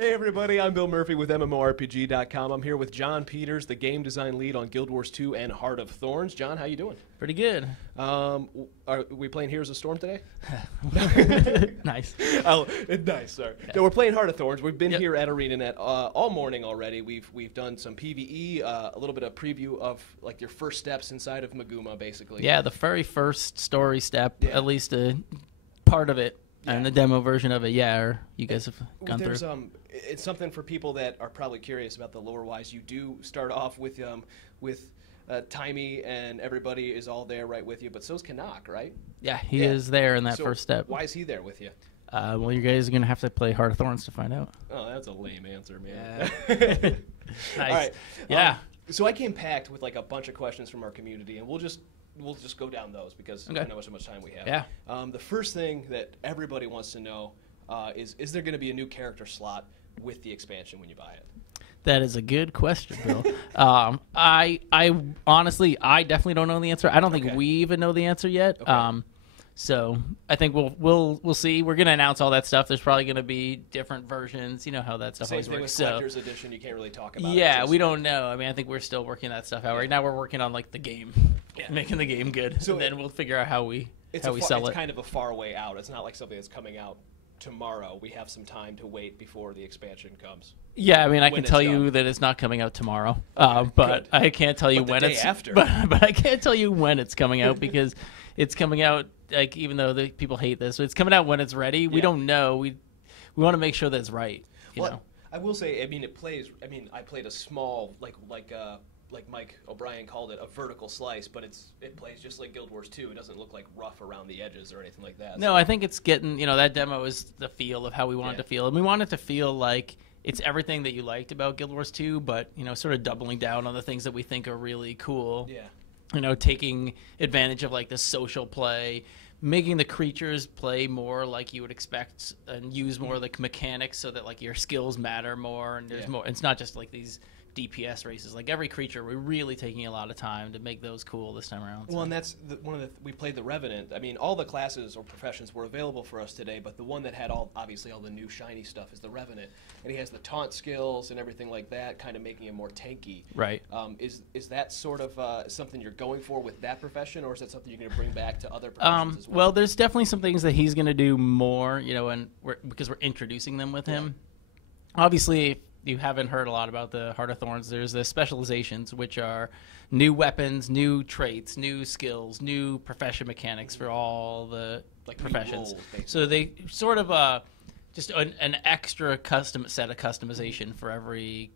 Hey everybody, I'm Bill Murphy with MMORPG.com. I'm here with John Peters, the game design lead on Guild Wars 2 and Heart of Thorns. John, how you doing? Pretty good. Are we playing Heroes of Storm today? Nice. Oh, nice. Sorry. Yeah. So we're playing Heart of Thorns. We've been here at ArenaNet all morning already. We've done some PvE, a little bit of preview of like your first steps inside of Maguma, basically. Yeah, the very first story step, Yeah. at least a part of it, Yeah. and the demo version of it. Yeah, or you guys have gone through. It's something for people that are probably curious about the lore-wise. You do start off with Timey, and everybody is all there right with you, but so's Canuck, right? Yeah, he is there in that So first step. Why is he there with you? Well, you guys are gonna have to play Heart of Thorns to find out. Oh, that's a lame answer, man. Yeah. Nice. All right. Yeah. So I came packed with like a bunch of questions from our community, and we'll just go down those because Okay. I know how much time we have. Yeah. The first thing that everybody wants to know is there going to be a new character slot with the expansion when you buy it? That is a good question, Bill. I honestly, I definitely don't know the answer. I don't think we even know the answer yet. Okay. So I think we'll see. We're gonna announce all that stuff. There's probably gonna be different versions. You know how that stuff Same always thing works. with collector's edition. You can't really talk about. Yeah, it. we don't know. I mean, I think we're still working that stuff out. Yeah. Right now, we're working on like the game, making the game good, So and then we'll figure out how we sell it's it. kind of a far way out. It's not like something that's coming out tomorrow. We have some time to wait before the expansion comes. Yeah, I mean, I when can it's tell done. you that it's not coming out tomorrow, Okay, but good. I can't tell you But the when day it's after. But I can't tell you when it's coming out because it's coming out. Like, even though the people hate this, it's coming out when it's ready. We don't know. We want to make sure that it's right. You know? I will say, I mean, it plays. I mean, I played a small, like Mike O'Brien called it, a vertical slice, but it plays just like Guild Wars 2. It doesn't look like rough around the edges or anything like that. No, I think it's getting. That demo is the feel of how we want it to feel, and we want it to feel like it's everything that you liked about Guild Wars 2, but sort of doubling down on the things that we think are really cool. Yeah. Taking advantage of like the social play, making the creatures play more like you would expect, and use more of the mechanics so that like your skills matter more, and there's more. It's not just like these DPS races. Like every creature, we're really taking a lot of time to make those cool this time around. Well, and that's we played the Revenant. I mean, all the classes or professions were available for us today, but the one that had obviously all the new shiny stuff is the Revenant, and he has the taunt skills and everything like that, kind of making him more tanky. Right. Is that sort of something you're going for with that profession, or is that something you're going to bring back to other professions as well? Well, there's definitely some things that he's going to do more, and because we're introducing them with him. Obviously, if you haven't heard a lot about the Heart of Thorns, there's the Specializations, which are new weapons, new traits, new skills, new profession mechanics for all the professions. Roles, so they sort of just an extra custom set of customization for every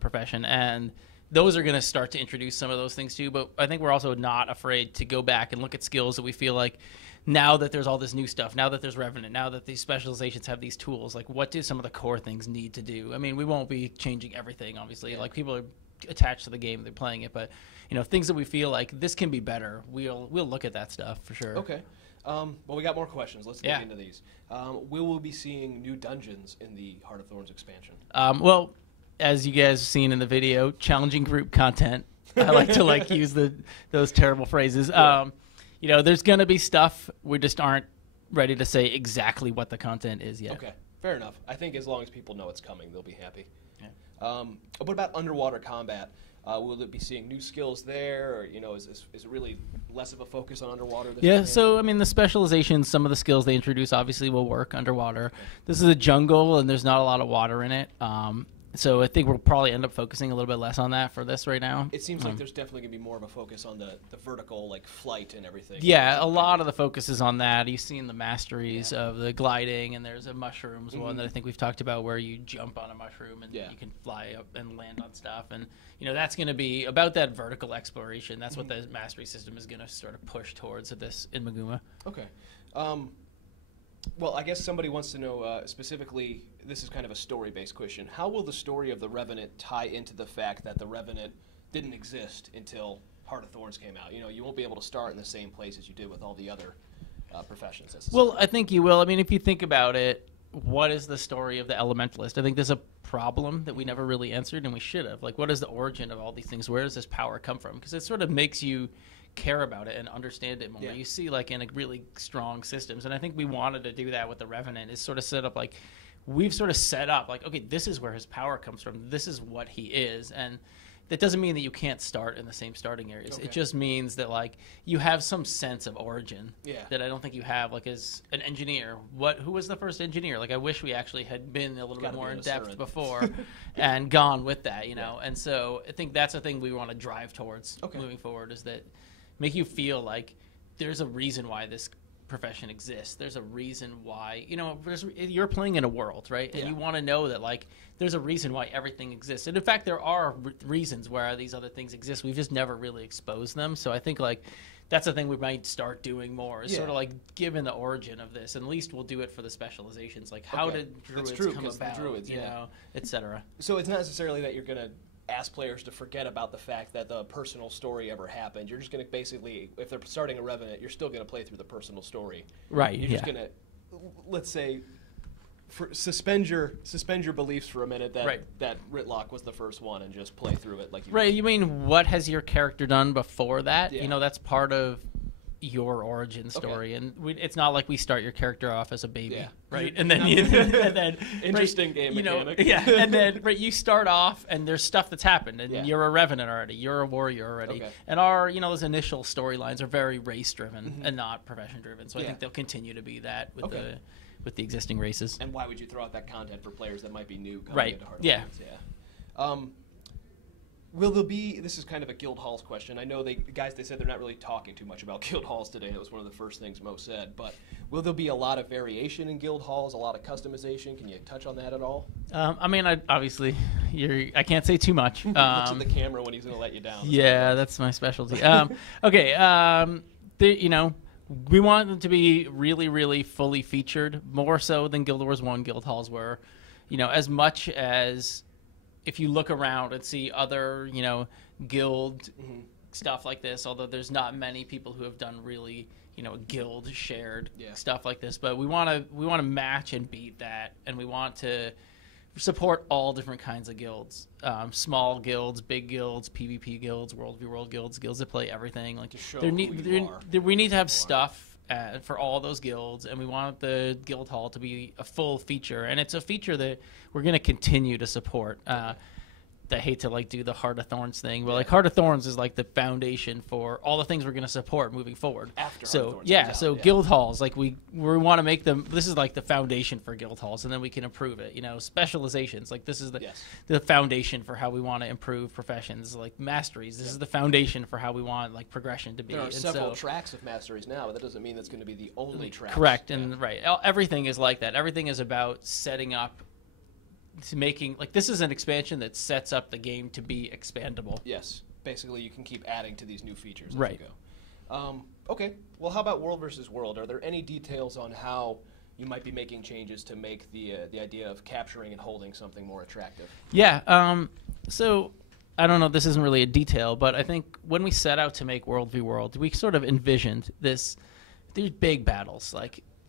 profession, and those are going to start to introduce some of those things too. But I think we're also not afraid to go back and look at skills that we feel like, now that there's all this new stuff, now that there's Revenant, now that these specializations have these tools, like what do some of the core things need to do? I mean, we won't be changing everything, obviously. Yeah. Like, people are attached to the game, they're playing it, but things that we feel like this can be better, we'll look at that stuff for sure. Okay. Well, we got more questions. Let's dig into these. Will we be seeing new dungeons in the Heart of Thorns expansion? Well, as you guys have seen in the video, challenging group content. I like to use those terrible phrases. Yeah. There's going to be stuff. We just aren't ready to say exactly what the content is yet. Okay, fair enough. I think as long as people know it's coming, they'll be happy. Yeah. What about underwater combat? Will it be seeing new skills there, or is it really less of a focus on underwater? So I mean, the specializations, some of the skills they introduce obviously will work underwater. Okay. This is a jungle, and there's not a lot of water in it. So I think we'll probably end up focusing a little bit less on that for this right now. It seems like there's definitely going to be more of a focus on the vertical flight and everything. Yeah, a lot of the focus is on that. You've seen the masteries of the gliding, and there's a mushrooms one that I think we've talked about where you jump on a mushroom and you can fly up and land on stuff. And, that's going to be about that vertical exploration. That's what the mastery system is going to sort of push towards at this in Maguma. Okay. Well, I guess somebody wants to know specifically, this is kind of a story-based question. How will the story of the Revenant tie into the fact that the Revenant didn't exist until Heart of Thorns came out? You won't be able to start in the same place as you did with all the other professions. Well, I think you will. I mean, if you think about it, what is the story of the Elementalist? I think there's a problem that we never really answered, and we should have. Like, what is the origin of all these things? Where does this power come from? Because it sort of makes you care about it and understand it more. You see, in a really strong systems, and I think we wanted to do that with the Revenant, is sort of set up we've sort of set up like, okay, this is where his power comes from. This is what he is. And that doesn't mean that you can't start in the same starting areas. Okay. It just means that like you have some sense of origin that I don't think you have like as an engineer. Who was the first engineer? Like I wish we actually had been a little bit more in depth before and gone with that, you know. And so I think that's the thing we want to drive towards moving forward, is that make you feel like there's a reason why this profession exists. There's a reason why, you know, you're playing in a world, right? And you want to know that like there's a reason why everything exists. And in fact, there are reasons where these other things exist. We've just never really exposed them. So I think like that's the thing we might start doing more, is sort of like given the origin of this, and at least we'll do it for the specializations. Like how did druids come about, the druids, you know, etc. So it's not necessarily that you're going to ask players to forget about the fact that the personal story ever happened. You're just going to basically, if they're starting a Revenant, you're still going to play through the personal story. Right. You're just going to, let's say, suspend your beliefs for a minute that Ritlock was the first one, and just play through it like you You mean what has your character done before that? Yeah. You know, that's part of your origin story, and it's not like we start your character off as a baby, right? And then interesting game mechanic. And then you start off and there's stuff that's happened, and you're a Revenant already, you're a warrior already, and our those initial storylines are very race driven and not profession driven. So I think they'll continue to be that with the existing races. And why would you throw out that content for players that might be new coming into Heart of Thorns? Will there be, this is kind of a guild halls question. I know they said they're not really talking too much about guild halls today. That was one of the first things Mo said. But will there be a lot of variation in guild halls, a lot of customization? Can you touch on that at all? I mean, obviously, I can't say too much. Looks at the camera when he's going to let you down. That's my specialty. We want them to be really, really fully featured, more so than Guild Wars 1 guild halls were. As much as if you look around and see other, guild stuff like this, although there's not many people who have done really, guild shared stuff like this, but we want to match and beat that, and we want to support all different kinds of guilds, small guilds, big guilds, PvP guilds, World v World guilds that play everything. Like we need to have stuff for all those guilds, and we want the guild hall to be a full feature, and it's a feature that we're going to continue to support. I hate to do the Heart of Thorns thing, but Heart of Thorns is the foundation for all the things we're going to support moving forward. After Heart of Thorns comes out, guild halls, we want to make them. This is the foundation for guild halls, and then we can improve it. Specializations, this is the foundation for how we want to improve professions. Masteries, this is the foundation for how we want progression to be. There are several tracks of masteries now, but that doesn't mean that's going to be the only track. Correct, and everything is like that. Everything is about setting up. To making this is an expansion that sets up the game to be expandable. Yes, basically you can keep adding to these new features as you go. Okay, well, how about world versus world? Are there any details on how you might be making changes to make the idea of capturing and holding something more attractive? Yeah. So I don't know. This isn't really a detail, but I think when we set out to make World v World, we sort of envisioned these big battles,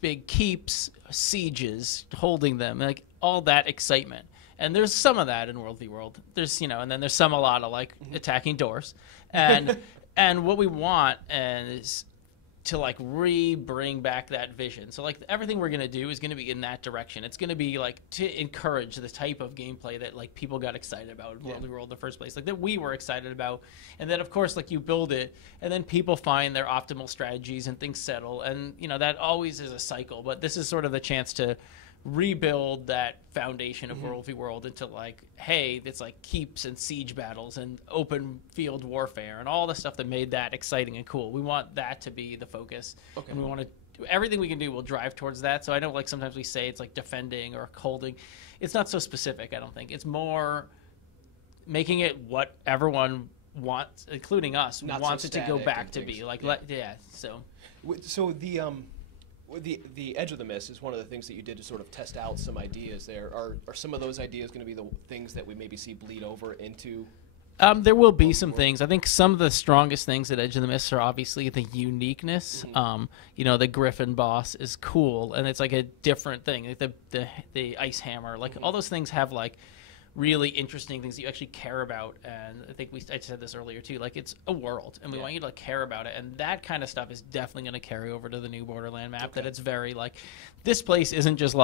big keeps, sieges, holding them, all that excitement. And there's some of that in World v World. There's, and then there's a lot of attacking doors. And and what we want is to bring back that vision. So everything we're going to do is going to be in that direction. It's going to be to encourage the type of gameplay that people got excited about in World v World in the first place, that we were excited about. And then of course you build it and then people find their optimal strategies and things settle, and that always is a cycle, but this is sort of the chance to rebuild that foundation of World v World into hey, it's keeps and siege battles and open field warfare and all the stuff that made that exciting and cool. We want that to be the focus, and we want to everything we can do will drive towards that. So I know sometimes we say it's defending or holding. It's not so specific, I don't think. It's more making it what everyone wants, including us, wants it to go back to be So the edge of the mist is one of the things that you did to sort of test out some ideas there. Are some of those ideas going to be the things that we maybe see bleed over into? There will be some things. I think some of the strongest things at Edge of the Mist are obviously the uniqueness. The Griffin boss is cool, and it's a different thing. The Ice Hammer, all those things have really interesting things that you actually care about. And I think I said this earlier too, it's a world, and we want you to care about it, and that kind of stuff is definitely going to carry over to the new Borderland map. That it's very this place isn't just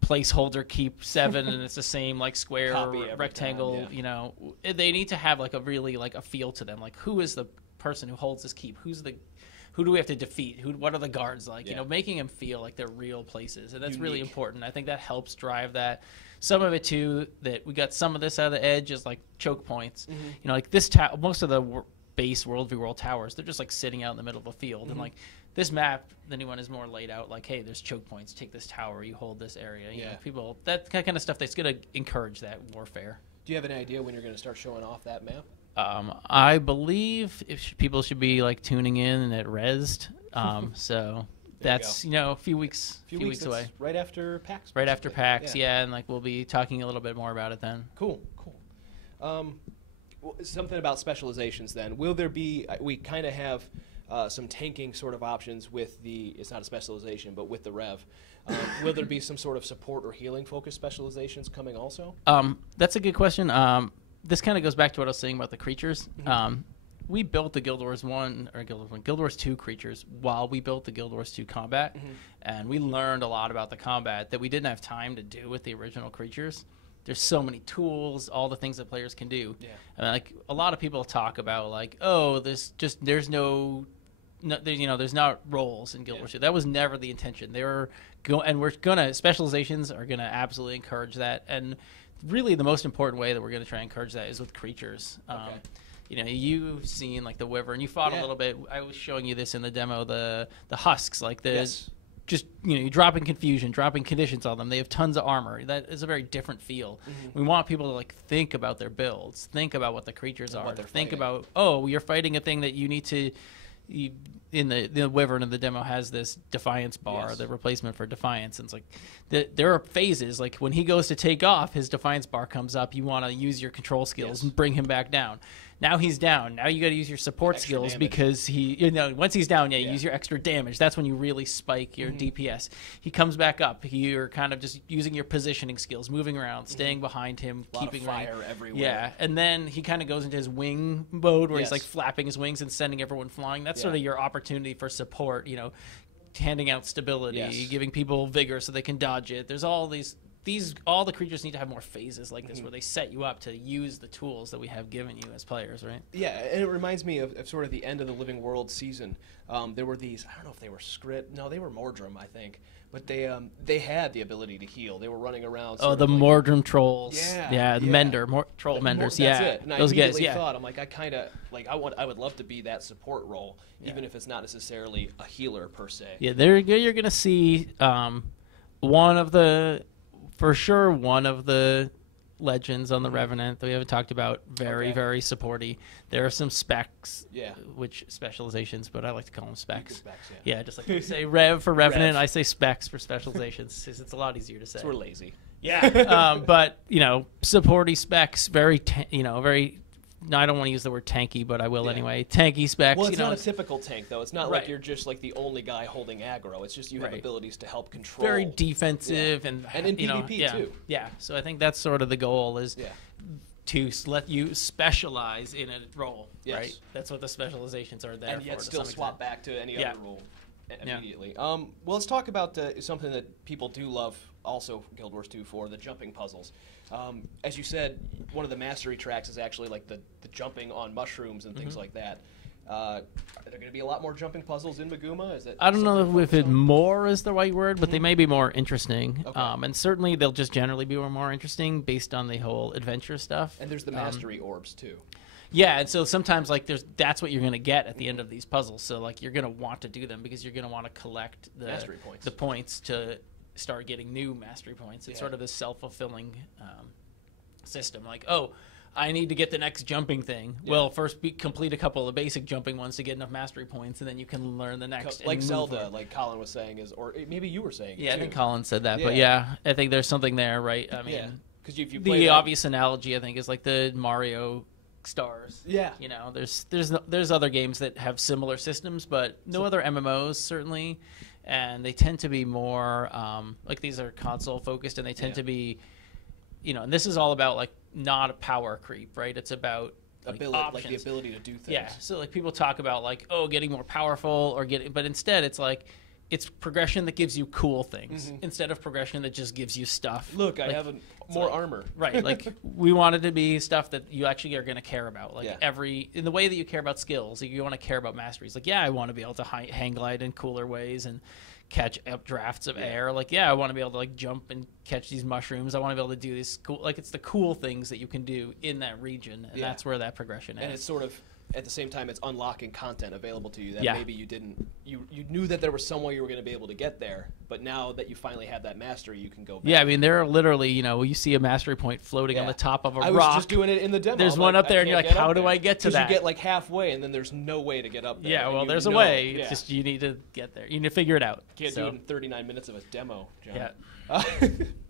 placeholder keep 7 and it's the same like square Copy or every rectangle. time, yeah. You know, they need to have like a really like a feel to them. Like, who is the person who holds this keep? Who do we have to defeat? What are the guards like? Yeah. You know, making them feel like they're real places, and that's really important. I think that helps drive that. Some of it too, that we got some of this out of the edge is like choke points. You know, like this most of the base World v World towers, they're just like sitting out in the middle of a field, and like this map, the new one is more laid out. Like, hey, there's choke points. Take this tower. You hold this area. You know, people, that kind of stuff that's going to encourage that warfare. Do you have any idea when you're going to start showing off that map? I believe people should be like tuning in at Rezzed. So that's a few weeks away. Right after PAX. Right after PAX, yeah, and like we'll be talking a little bit more about it then. Cool. Something about specializations then. Will there be? We kind of have some tanking sort of options with the. It's not a specialization, but with the Rev. Will there be some sort of support or healing focused specializations coming also? That's a good question. This kind of goes back to what I was saying about the creatures. We built the Guild Wars 1 or Guild Wars 2 creatures while we built the Guild Wars 2 combat, and we learned a lot about the combat that we didn't have time to do with the original creatures. There's so many tools, all the things that players can do. Yeah. And like a lot of people talk about like, oh, there's not roles in Guild Wars 2. That was never the intention. Specializations are gonna absolutely encourage that, and really the most important way that we're going to try and encourage that is with creatures. You know, you've seen like the Wyvern. You fought a little bit. I was showing you this in the demo. The husks, like just you're dropping confusion, dropping conditions on them. They have tons of armor. That is a very different feel. We want people to like think about their builds, think about what the creatures are, think about you're fighting a thing that you need to. In the Wyvern of the demo has this Defiance bar, the replacement for Defiance. And it's like there are phases. Like when he goes to take off, his Defiance bar comes up. You want to use your control skills and bring him back down. Now he's down. Now you got to use your support skills because once he's down, you use your extra damage. That's when you really spike your DPS. He comes back up. You're kind of just using your positioning skills, moving around, staying behind him, keeping fire everywhere. Yeah, and then he kind of goes into his wing mode where he's like flapping his wings and sending everyone flying. That's sort of your opportunity for support. You know, handing out stability, giving people vigor so they can dodge it. There's all all the creatures need to have more phases like this where they set you up to use the tools that we have given you as players, right? Yeah, and it reminds me of sort of the end of the Living World season. There were these, I don't know if they were Script. No, they were Mordrum, I think. But they had the ability to heal. They were running around. The Mordrum trolls. Yeah. Mender, troll menders. That's it. And those I immediately guys. thought, I'm like, I would love to be that support role, even if it's not necessarily a healer per se. Yeah, you're going to see one of the legends on the Revenant that we haven't talked about. Very supporty. There are some specs, which specializations, but I like to call them specs. Just like you say Rev for Revenant, I say specs for specializations. It's a lot easier to say. We're lazy. Yeah, but supporty specs, very. No, I don't want to use the word tanky, but I will anyway. Tanky specs. Well, it's not a typical tank, though. It's not like you're just like the only guy holding aggro. It's just you have abilities to help control. Very defensive and in PvP too. Yeah, so I think that's sort of the goal is to let you specialize in a role, right? That's what the specializations are there for. And yet still swap back to any other role immediately. Well, let's talk about something that people do love also Guild Wars 2 for, the jumping puzzles. As you said, one of the mastery tracks is actually like the jumping on mushrooms and things like that. Are there going to be a lot more jumping puzzles in Maguma? I don't know if more is the right word, but they may be more interesting. Okay. And certainly they'll just generally be more interesting based on the whole adventure stuff. And there's the mastery orbs too. Yeah, and so sometimes that's what you're going to get at the end of these puzzles. So like you're going to want to do them because you're going to want to collect the points to start getting new mastery points. It's sort of this self-fulfilling system. Like, I need to get the next jumping thing. Yeah. Well, first complete a couple of basic jumping ones to get enough mastery points, and then you can learn the next. Like Zelda, like Colin was saying, or maybe you were saying. Yeah, too. I think Colin said that, but I think there's something there, right? I mean, because if you the obvious analogy, I think, is like the Mario stars. Yeah, there's other games that have similar systems, but no other MMOs certainly, and they tend to be more like these are console focused, and they tend to be. And this is all about like not a power creep, right? It's about ability, like the ability to do things. Yeah. So like people talk about like getting more powerful but instead it's like it's progression that gives you cool things instead of progression that just gives you stuff. Look, I have more armor. Right. Like we want it to be stuff that you actually are going to care about. Like Yeah. in the way that you care about skills, like you want to care about masteries. Like, yeah, I want to be able to hang glide in cooler ways and catch updrafts of air. Like, yeah, I want to be able to like jump and catch these mushrooms. I want to be able to do these cool, like it's the cool things that you can do in that region. And that's where that progression is. And it's sort of, at the same time, it's unlocking content available to you that maybe you didn't, you knew that there was some way you were going to be able to get there, but now that you finally have that mastery, you can go back. Yeah, I mean, there are literally, you see a mastery point floating on the top of a rock. I was just doing it in the demo. There's one up there, and you're like, how do I get to that? You get like halfway, and then there's no way to get up there. Yeah, well, there's a way. It's just you need to get there. You need to figure it out. Can't do it in 39 minutes of a demo, John. Yeah.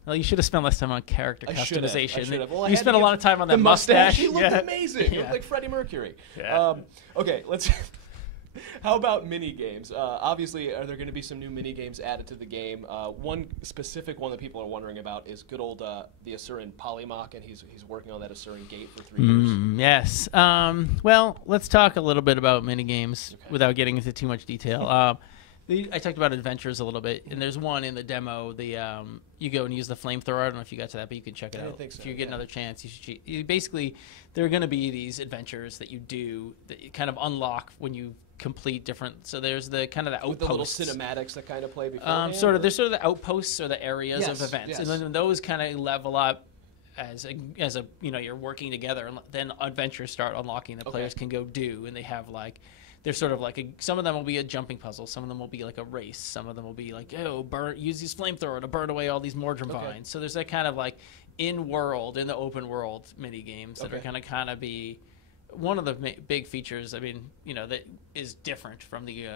Well, you should have spent less time on character customization. I should have. Well, you spent a lot of time on that mustache. He looked amazing. He looked like Freddie Mercury. Yeah. Okay, let's. How about mini games? Obviously, are there going to be some new mini games added to the game? One specific one that people are wondering about is good old the Asuran Polymach, and he's working on that Asuran Gate for 3 years. Yes. Well, let's talk a little bit about mini games without getting into too much detail. I talked about adventures a little bit, and there's one in the demo. You go and use the flamethrower. I don't know if you got to that, but you can check it out. Think so, if you get another chance, you should. Basically, there are going to be these adventures that you do that you kind of unlock when you complete different. So there's the kind of the outposts. With the little cinematics that kind of play before. There's sort of the outposts or the areas of events, and then those kind of level up as a you're working together, and then adventures start unlocking that players can go do, and they have like. They're sort of like some of them will be a jumping puzzle. Some of them will be like a race. Some of them will be like, use this flamethrower to burn away all these mordrum vines. So there's that kind of like in the open world mini games that are going to kind of be one of the big features. I mean, that is different from the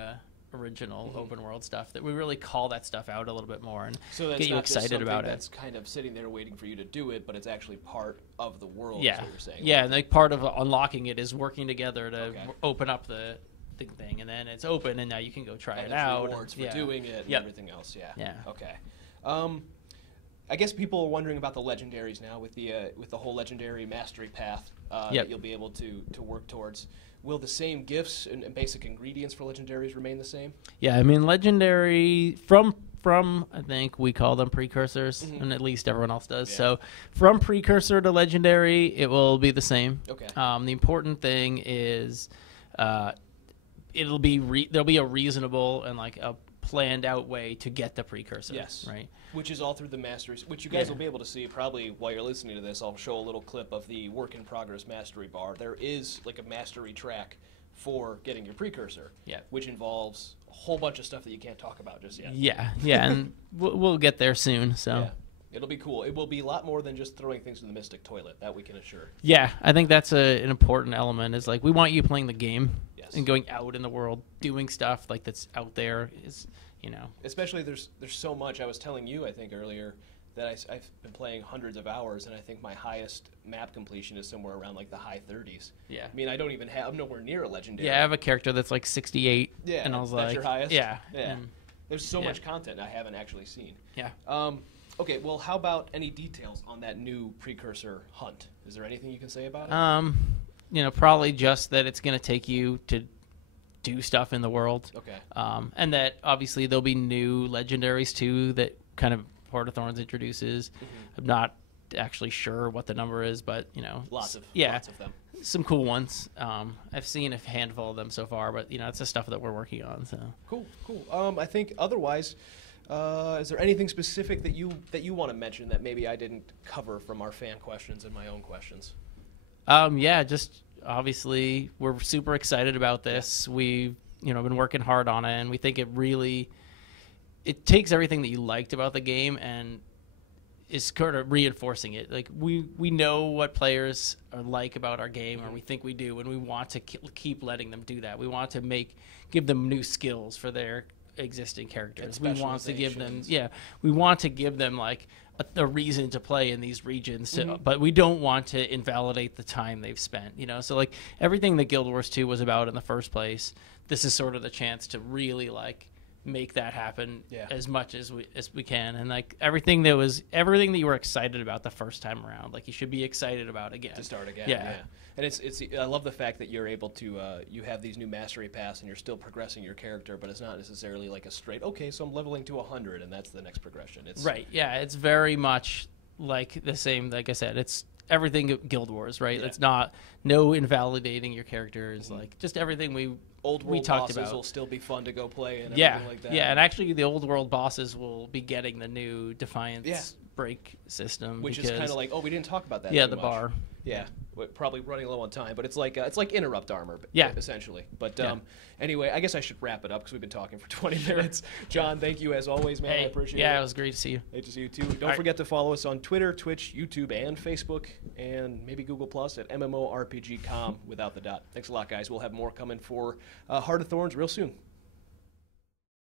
original open world stuff. That we really call that stuff out a little bit more and get you excited about it. That's kind of sitting there waiting for you to do it, but it's actually part of the world. Yeah, is what you're saying. Yeah, and like part of unlocking it is working together to open up the thing, and then it's open, and now you can go try it out. Rewards for doing it and everything else. Yeah. Okay. I guess people are wondering about the legendaries now with the whole legendary mastery path that you'll be able to work towards. Will the same gifts and basic ingredients for legendaries remain the same? Yeah, I mean legendary from I think we call them precursors, and at least everyone else does. Yeah. So from precursor to legendary, it will be the same. Okay. The important thing is. There'll be a reasonable and like a planned out way to get the precursor. Yes. Right. Which is all through the masteries, which you guys will be able to see probably while you're listening to this. I'll show a little clip of the work in progress mastery bar. There is like a mastery track for getting your precursor. Yeah. Which involves a whole bunch of stuff that you can't talk about just yet. Yeah. Yeah, and we'll get there soon. So. Yeah. It'll be cool. It will be a lot more than just throwing things in the Mystic Toilet. That we can assure. Yeah, I think that's an important element. Is like we want you playing the game and going out in the world, doing stuff like that's out there. Is Especially there's so much. I was telling you I think earlier that I've been playing hundreds of hours, and I think my highest map completion is somewhere around like the high 30s. Yeah. I mean, I'm nowhere near a legendary. Yeah, I have a character that's like 68. Yeah. And I was that's like, your highest. Yeah. Yeah. There's so much content I haven't actually seen. Yeah. Okay, well, how about any details on that new precursor hunt? Is there anything you can say about it? Probably just that it's going to take you to do stuff in the world. Okay. And that obviously there'll be new legendaries too that kind of Heart of Thorns introduces. I'm not actually sure what the number is, but lots of them. Some cool ones. I've seen a handful of them so far, but it's the stuff that we're working on. So cool. I think otherwise. Is there anything specific that you want to mention that maybe I didn't cover from our fan questions and my own questions? Just obviously we're super excited about this. We've been working hard on it, and we think it takes everything that you liked about the game and is kind of reinforcing it. Like we know what players are like about our game, or we think we do, and we want to keep letting them do that. We want to give them new skills for their existing characters. We want to give them like a reason to play in these regions, but we don't want to invalidate the time they've spent. So like everything that Guild Wars 2 was about in the first place, this is sort of the chance to really like make that happen Yeah. as much as we can, and like everything that you were excited about the first time around, like you should be excited about again To start again. Yeah. And it's I love the fact that you're able to you have these new mastery paths and you're still progressing your character, but it's not necessarily like a straight okay, so I'm leveling to 100 and that's the next progression. It's Right. Yeah. It's very much like the same. Like I said, it's everything Guild Wars, right? Yeah. It's not no invalidating your characters, like just everything we old talked bosses about. will still be fun to go play and Yeah. everything like that. Yeah. And actually, the old world bosses will be getting the new Defiance Yeah. break system, Which is kind of like, oh, we didn't talk about that. yeah, too the much. bar. Yeah, we're probably running low on time, but it's like interrupt armor, Yeah. essentially. But Yeah. anyway, I guess I should wrap it up because we've been talking for 20 minutes. John, thank you as always, man. I Hey, appreciate it. yeah, it was great to see you. Great to see you too. Don't right. forget to follow us on Twitter, Twitch, YouTube, and Facebook, and maybe Google Plus at MMORPG.com without the dot. Thanks a lot, guys. We'll have more coming for Heart of Thorns real soon.